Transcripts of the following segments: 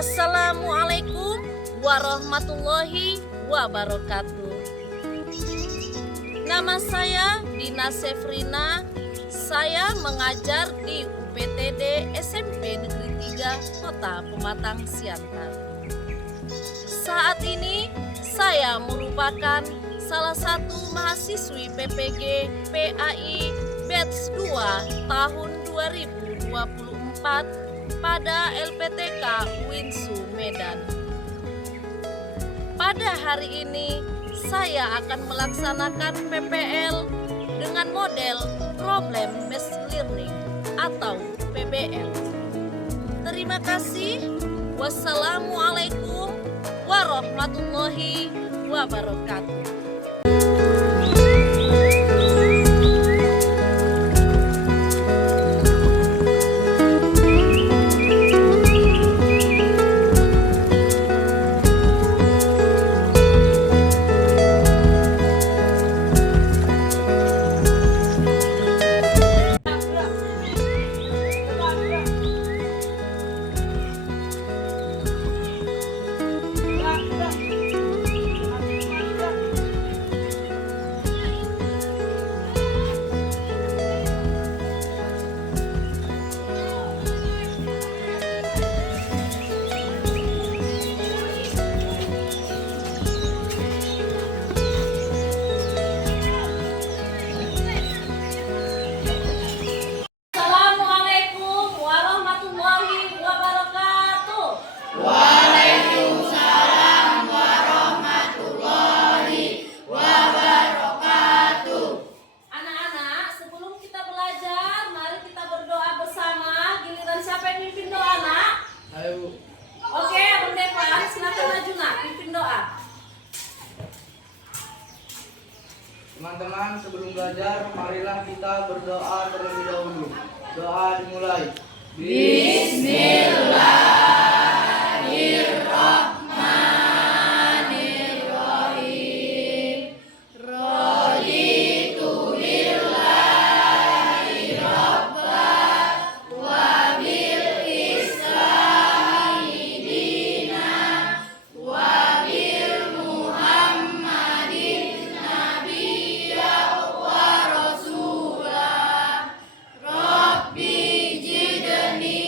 Assalamualaikum warahmatullahi wabarakatuh. Nama saya Dina Sefrina. Saya mengajar di UPTD SMP Negeri 3 Kota Pematang Siantar. Saat ini saya merupakan salah satu mahasiswi PPG PAI Batch 2 tahun 2024 pada LPTK Winsu Medan. Pada hari ini saya akan melaksanakan PPL dengan model Problem Based Learning atau PBL. Terima kasih. Wassalamualaikum warahmatullahi wabarakatuh. Oke, Abang Depan, silakan maju nak, pimpin doa. Teman-teman, sebelum belajar, marilah kita berdoa terlebih dahulu. Doa dimulai. Bismillahirrahmanirrahim. Raditu billahi rabban wa bil islami dinan wa bil muhammadin nabiyya wa rasulah. Rabbi jidni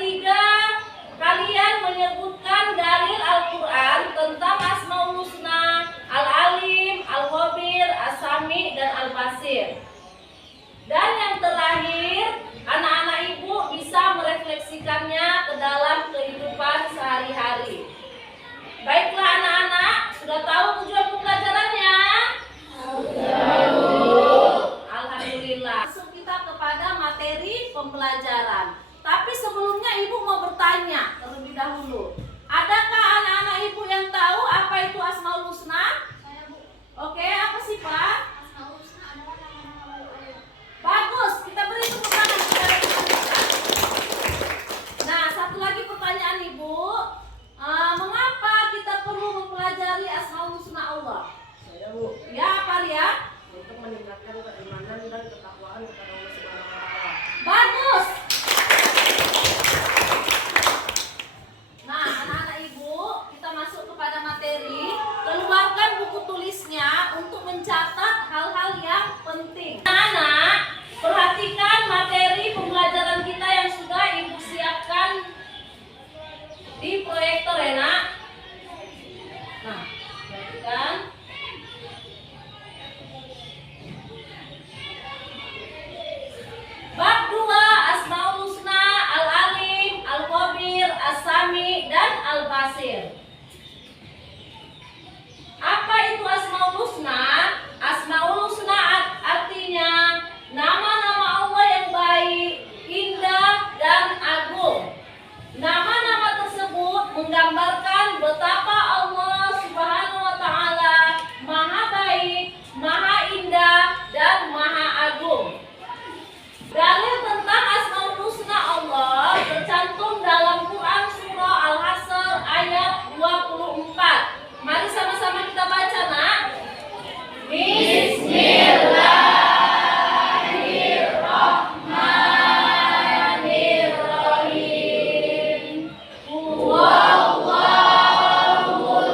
ketiga, kalian menyebutkan dalil Al-Quran tentang Asmaul Husna, Al-Alim, Al-Khabir, As-Sami, dan Al-Basir. Dan yang terakhir, anak-anak ibu bisa merefleksikannya ke dalam kehidupan sehari-hari. Baiklah anak-anak, sudah tahu tujuan pembelajarannya? Alhamdulillah. Masuk kita kepada materi pembelajaran. Tapi sebelumnya ibu mau bertanya terlebih dahulu. Adakah anak-anak ibu yang tahu apa itu Asmaul Husna? Oke, apa sih Pak? Bagus, kita beri tepuk tangan kepada kita. Nah, satu lagi pertanyaan ibu. Mengapa kita perlu mempelajari Asmaul Husna Allah? Ya, apa ya? Untuk meningkatkan keimanan dan ketakwaan kepada Allah Subhanahu wa taala. Bagus. Nah, anak-anak ibu, kita masuk kepada materi. Keluarkan buku tulisnya untuk mencatat hal-hal yang penting. Anak-anak, perhatikan materi pembelajaran kita yang sudah ibu siapkan di proyektor ya nak. Nah, perhatikan. Bab 2, Asmaul Husna, Al-Alim, Al-Khabir, As-Sami, dan Al-Basir. Apa itu Asmaul Husna? Asmaul Husna artinya nama-nama Allah yang baik, indah, dan agung. Nama-nama tersebut menggambarkan betapa Allah Subhanahu wa taala Maha baik, Maha indah, dan Maha agung. Dalil tentang Asmaul Husna Allah tercantum dalam Quran surah Al-Hasr ayat 24. Mari sama-sama kita baca nak. Bismillahirrahmanirrahim. Huwallahul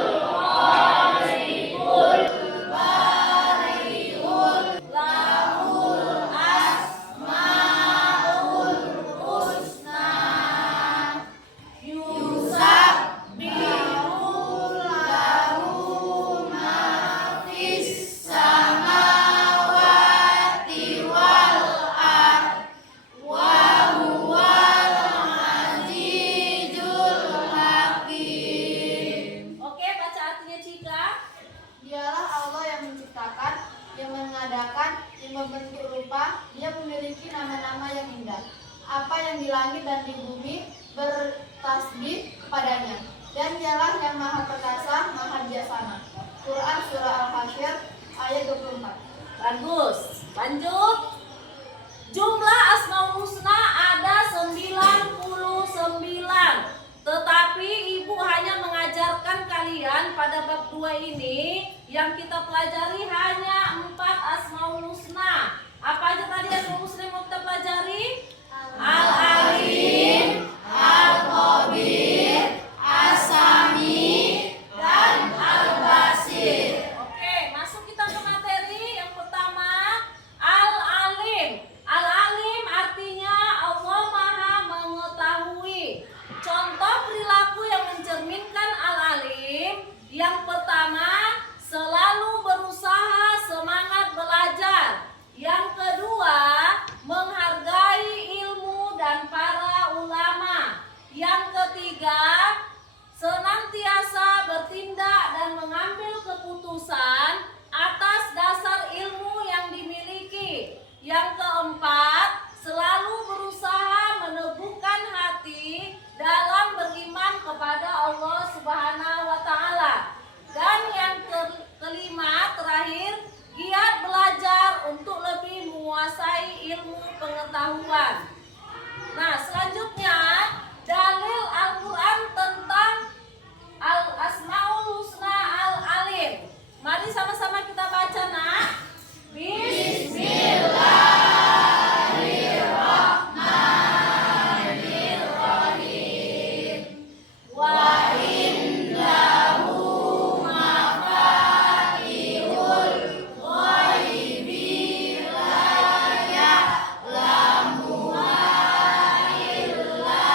khaliqul bari'ul lahul asmaul husna yusabbihu lahu ma fis samawati wal ard wa huwal azizul hakim. Oke, baca artinya Cika. Dialah Allah yang menciptakan, yang mengadakan, yang membentuk rupa. Dia memiliki nama-nama yang indah. Apa yang di langit dan di bumi bertasbih kepadanya. Dan dialah yang maha perkasa, maha bijaksana. Quran surah Al-Hasr ayat 24. Bagus. Lanjut. Jumlah Asmaul Husna ada 99. Tetapi ibu hanya mengajarkan kalian pada bab 2 ini yang kita pelajari hanya 4 Asmaul Husna. Apa aja tadi Asmaul Husna yang mau kita pelajari? Al-Alim, Al-Khabir, As-Sami, dan Al-Basir. Oke, masuk kita ke materi yang pertama, Al-Alim. Al-Alim artinya Allah Maha mengetahui. Contoh perilaku yang mencerminkan Al-Alim. Yang pertama, selalu berusaha semangat belajar. Yang kedua, menghargai ilmu dan para ulama. Yang ketiga, senantiasa bertindak dan mengambil keputusan atas dasar ilmu yang dimiliki. Yang keempat, selalu berusaha meneguhkan hati dalam beriman kepada Allah Subhanahu wa taala. Dan yang kelima terakhir, giat belajar untuk lebih menguasai ilmu pengetahuan. Nah, selanjutnya dalil Al-Quran tentang Al-Asmaul Husna Al-Alim. Mari sama-sama kita baca nak. Bismillahirrahmanirrahim. Wa indahu mafatihul ghaibi la ya'lamuha illa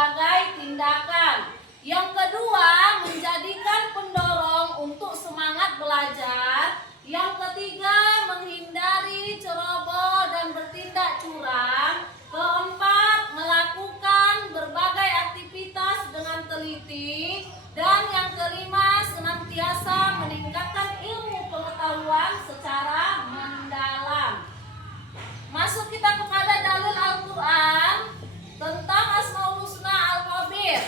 berbagai tindakan. Yang kedua, menjadikan pendorong untuk semangat belajar. Yang ketiga, menghindari ceroboh dan bertindak curang. Keempat, melakukan berbagai aktivitas dengan teliti. Dan yang kelima, senantiasa meningkatkan ilmu pengetahuan secara mendalam. Masuk kita kepada dalil Al-Quran tentang Asmaul Husna Al-Khabir.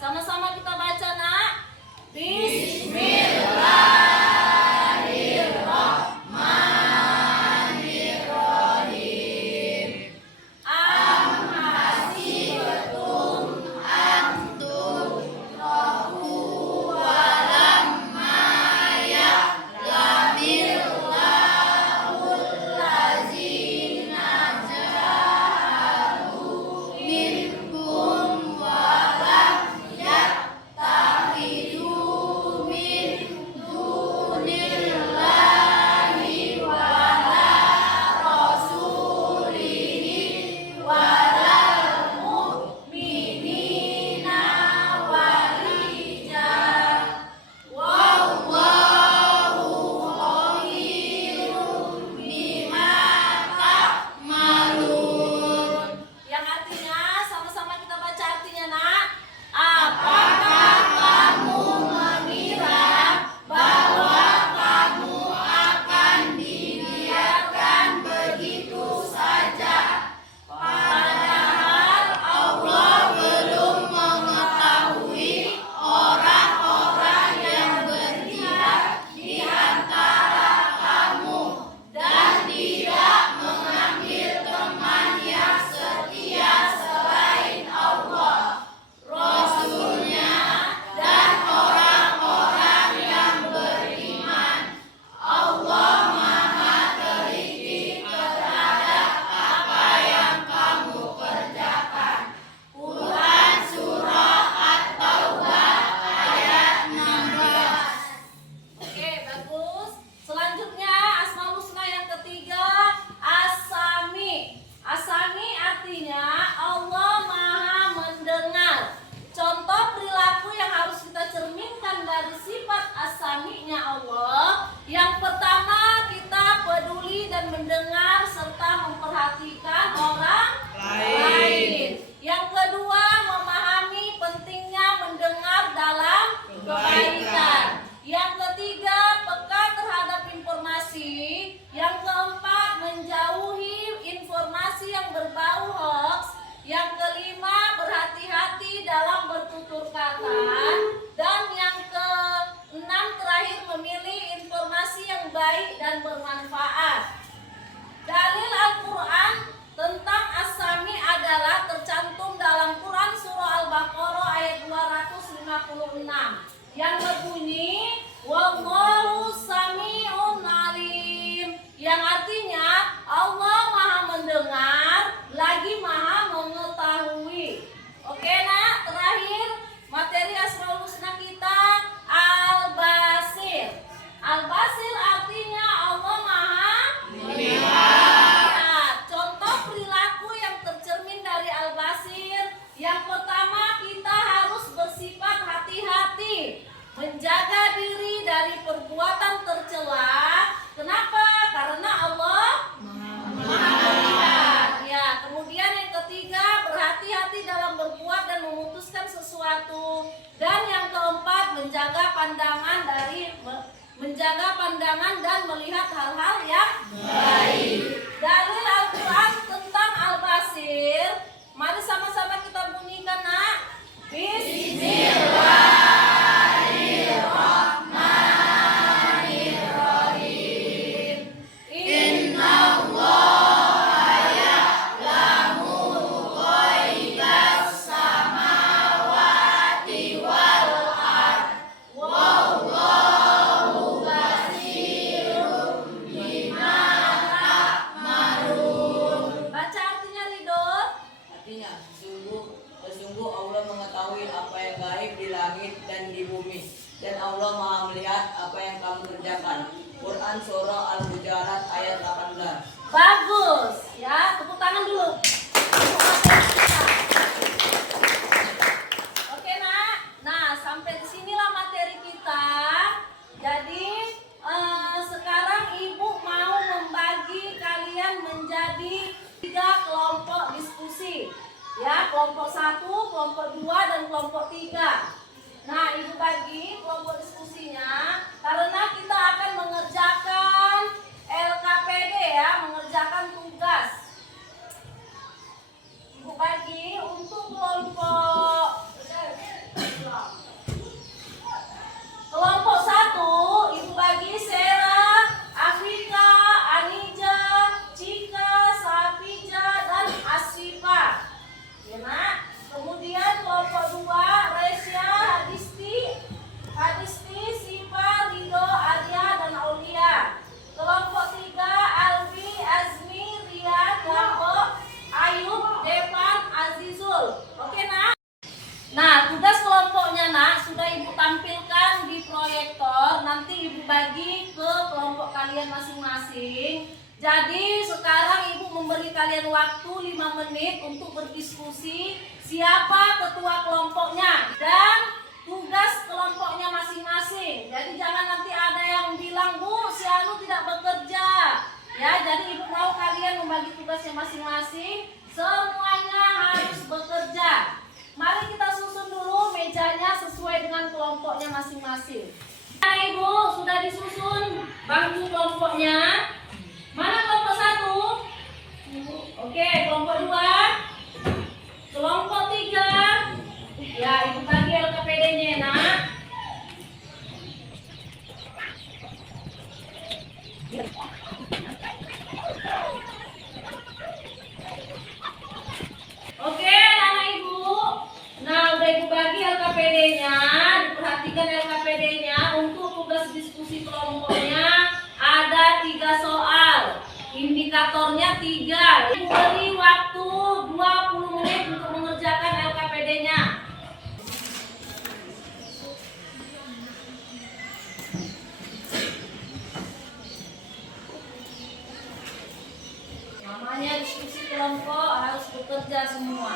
Sama-sama kita baca, nak. Bismillahirrahmanirrahim. Am hasibtum an tutraku walamma ya'lamillahul ladzina jahadu minkum wa lam yattakhidhu min dunillahi wala rasulihi walal mu'minina walijah wallahu khabirun bima ta'malun. Yang artinya, sama-sama kita baca artinya, nak. Apakah kamu mengira bahwa kamu akan dibiarkan begitu saja? Padahal Allah belum mengetahui orang-orang yang berjihad di antara kamu dan tidak mengambil teman yang setia selain Allah, Rasulnya, dan orang-orang yang beriman. Allah Maha teliti terhadap apa yang kamu kerjakan. Quran Surah At-Taubah ayat 16. Oke, bagus. Selanjutnya Asmaul Husna yang ketiga, As-Sami. As-Sami artinya Allah Maha mendengar. Contoh perilaku yang harus kita cerminkan dari sifat As-Sami-nya Allah. Yang pertama, kita peduli dan mendengar serta memperhatikan orang lain. Yang kedua, memahami pentingnya mendengar dalam kebaikan. Yang ketiga, peka terhadap informasi. Yang keempat, menjauhi informasi yang berbau hoax. Yang kelima, berhati-hati dalam bertutur kata. Dan yang keenam terakhir, memilih informasi yang baik dan bermanfaat. Dalil Al-Quran tentang As-Sami adalah tercantum dalam Quran Surah Al-Baqarah ayat 256 yang berbunyi Wallahu Sami'un Alim, yang artinya Allah Maha mendengar lagi Maha mengetahui. Oke, nak, terakhir materi Asmaul Husna kita Al-Basir. Al-Basir artinya Allah Maha melihat. Contoh perilaku yang tercermin dari Al-Basir. Yang pertama, kita harus bersifat hati-hati, menjaga diri dari perbuatan tercela. Kenapa? Karena Allah Maha melihat. Ya, kemudian yang ketiga, berhati-hati dalam berbuat dan memutuskan sesuatu. Dan yang keempat, menjaga pandangan dan melihat hal-hal yang baik. Dalil Al-Quran tentang Al-Basir, mari sama-sama kita bunyikan, nak. Bismillahirrahmanirrahim. Inna Allah ya'lamu ghaibas samawati wal ard. Wallahu basirun bima ta'malun. Baca artinya, Ridho. Artinya, sesungguh Allah mengetahui apa yang gaib di langit dan di bumi, dan Allah Maha melihat apa yang kamu kerjakan. Quran Surah Al-Hujurat ayat 18. Bagus, ya, tepuk tangan dulu. Ya, kelompok 1, kelompok 2, dan kelompok 3. Nah, Ibu bagi kelompok diskusinya karena kita akan mengerjakan LKPD ya, mengerjakan tugas. Ibu bagi untuk kelompok 1, Ibu bagi Sera, Afrika, Anija, Cika, Sapija, dan Asyifa. Ya, Nak. Kemudian kelompok 2, Resya, Hadisti, Siva, Rido, Arya, dan Aulia. Kelompok 3, Albi, Azmi, Rian, Gabo, Ayub, Devan, Azizul. Oke, Nak? Nah, tugas kelompoknya, Nak, sudah Ibu tampilkan di proyektor. Nanti Ibu bagi ke kelompok kalian masing-masing. Jadi sekarang Ibu memberi kalian waktu 5 menit untuk berdiskusi siapa ketua kelompoknya dan tugas kelompoknya masing-masing. Jadi jangan nanti ada yang bilang, Bu, si Anu tidak bekerja. Ya, jadi Ibu mau kalian membagi tugasnya masing-masing. Semuanya harus bekerja. Mari kita susun dulu mejanya sesuai dengan kelompoknya masing-masing. Nah, Ibu sudah disusun bangku kelompoknya. Mana kelompok 1? Oke, kelompok 2, kelompok 3. Ya, Ibu bagi LKPD-nya, Nak. Oke, anak Ibu. Nah, udah Ibu bagi LKPD-nya. Diperhatikan LKPD-nya. Untuk tugas diskusi kelompoknya ada 3 soal. Indikatornya 3. Ibu beri waktu 20 menit untuk mengerjakan LKPD-nya. Namanya diskusi kelompok harus bekerja semua.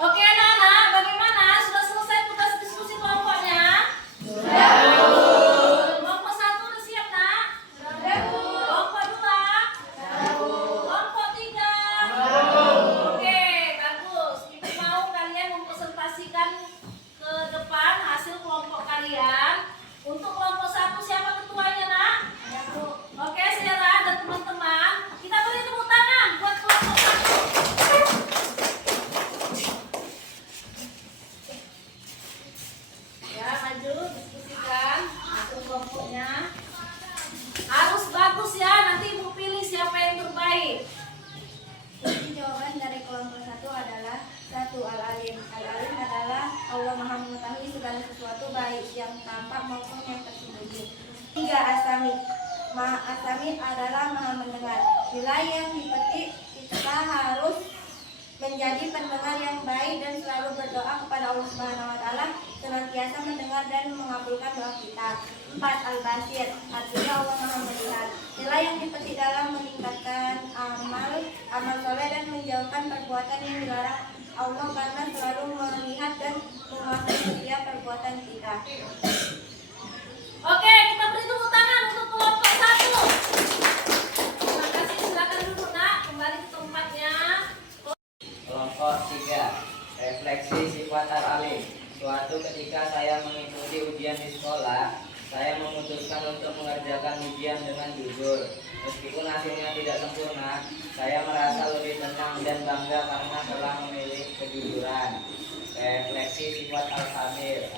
Oke, Nana, bagaimana? Sudah selesai tugas diskusi kelompoknya? Sudah. Kelompok 1 udah siap, Nak? Sudah. Kelompok 2? Kelompok 3? Oke, bagus. Ibu mau kalian mempresentasikan ke depan hasil kelompok kalian. Untuk kelompok 1 siapa ketuanya, Nak? Oke, Sera dan teman-teman, kita beri tepuk tangan buat kelompok 1. Ya, maju diskusikan hasil kelompoknya. Harus bagus ya, nanti Ibu pilih siapa yang terbaik. Jadi jawaban dari kelompok 1 adalah 1. Al-Alim. Al-Alim adalah Allah Maha mengetahui segala sesuatu baik yang tampak maupun yang tersembunyi. 3. As-Sami. As-Sami adalah Maha mendengar. Nilai yang dipetik, kita harus menjadi pendengar yang baik dan selalu berdoa kepada Allah Subhanahu wa taala, senantiasa mendengar dan mengabulkan doa kita. 4. Al-Basir. Artinya Allah Maha melihat. Nilai yang dipetik dalam meningkatkan amal soleh dan menjauhkan perbuatan yang dilarang Allah karena selalu melihat dan menguasai setiap perbuatan kita. Oke, kita beri tepuk tangan untuk kelompok 1. Terima kasih, silakan duduk, Nak. Kembali ke tempatnya. Kelompok 3. Refleksi sifat al-alim. Suatu ketika saya mengikuti ujian di sekolah, saya memutuskan untuk mengerjakan ujian dengan jujur. Meskipun hasilnya tidak sempurna, saya merasa lebih tenang dan bangga karena telah memilih kejujuran. Refleksi sifat al-khabir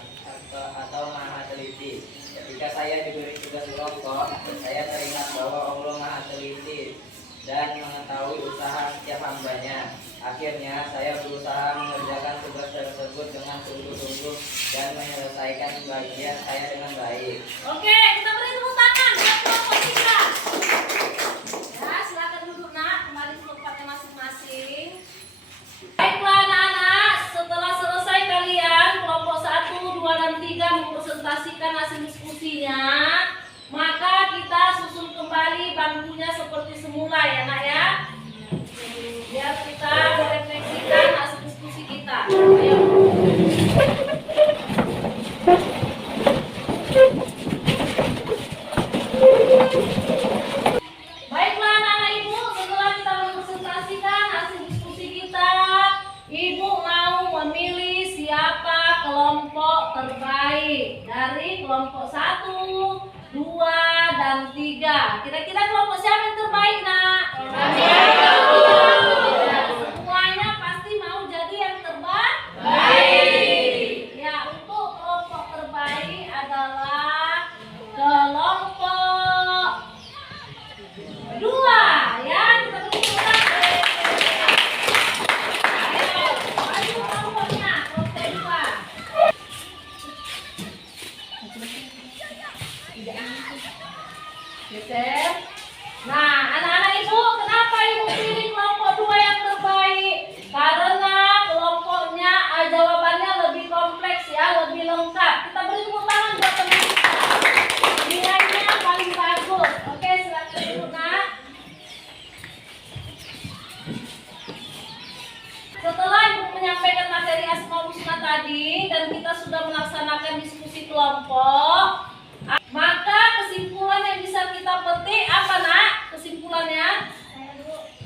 atau maha teliti. Ketika saya diberi tugas kelompok, saya teringat bahwa Allah maha teliti dan mengetahui usaha setiap hambanya. Akhirnya saya berusaha mengerjakan tugas tersebut dengan sungguh-sungguh dan menyelesaikan bagian saya dengan baik. Oke, kita beri tepuk tangan buat kelompok 3. Ya, silakan duduk, Nak. Kembali ke tempatnya masing-masing. Baiklah, anak-anak, setelah selesai kalian kelompok 1, 2, dan 3 mempresentasikan hasil diskusinya, maka kita susun kembali bangkunya seperti semula ya, Nak ya. Biar kita merefleksikan hasil dari kelompok 1, 2, dan 3. Kira-kira kelompok siapa yang terbaik, Nak? Semuanya pasti mau jadi yang terbaik. Ya, untuk kelompok terbaik adalah kelompok 2. Ya, kita beri tepuk tangan. Ayo, maju kelompoknya, kelompok 2. Geser. Nah, anak-anak ibu, kenapa ibu pilih kelompok 2 yang terbaik? Karena kelompoknya jawabannya lebih kompleks ya, lebih lengkap. Kita beri tepuk tangan buat teman kita. Nilainya paling bagus. Oke, silakan ibu, Nak. Setelah ibu menyampaikan materi Asmaul Husna tadi dan kita sudah melaksanakan diskusi kelompok, maka kesimpulan yang bisa kita petik apa, Nak? Kesimpulannya?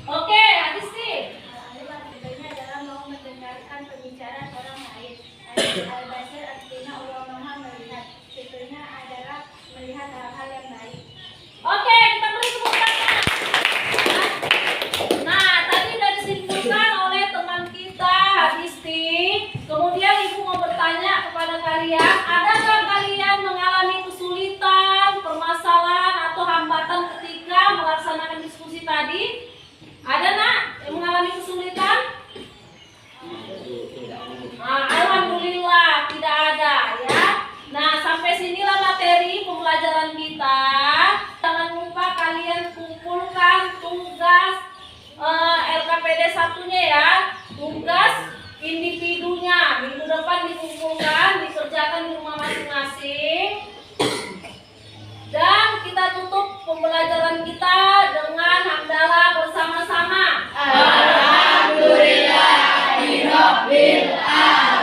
Oke, Adisti. Tujuannya adalah mau mendengarkan pembicaraan orang lain. Al-Basir artinya Allah Maha melihat. Contohnya adalah melihat hal-hal yang baik. Oke, kita beri tepuk tangan. Nah, tadi sudah disimpulkan oleh teman kita, Adisti. Kemudian ibu mau bertanya kepada kalian, adakah kalian mengalami kesulitan, permasalahan, atau hambatan ketika melaksanakan diskusi tadi? Ada, Nak, yang mengalami kesulitan? Nah, alhamdulillah tidak ada ya. Nah, sampai sinilah materi pembelajaran kita. Jangan lupa kalian kumpulkan tugas LKPD 1-nya ya. Tugas individunya minggu depan dikumpulkan, dikerjakan di rumah masing-masing. Dan kita tutup pembelajaran kita dengan hamdalah bersama-sama. Alhamdulillahirabbil alamin.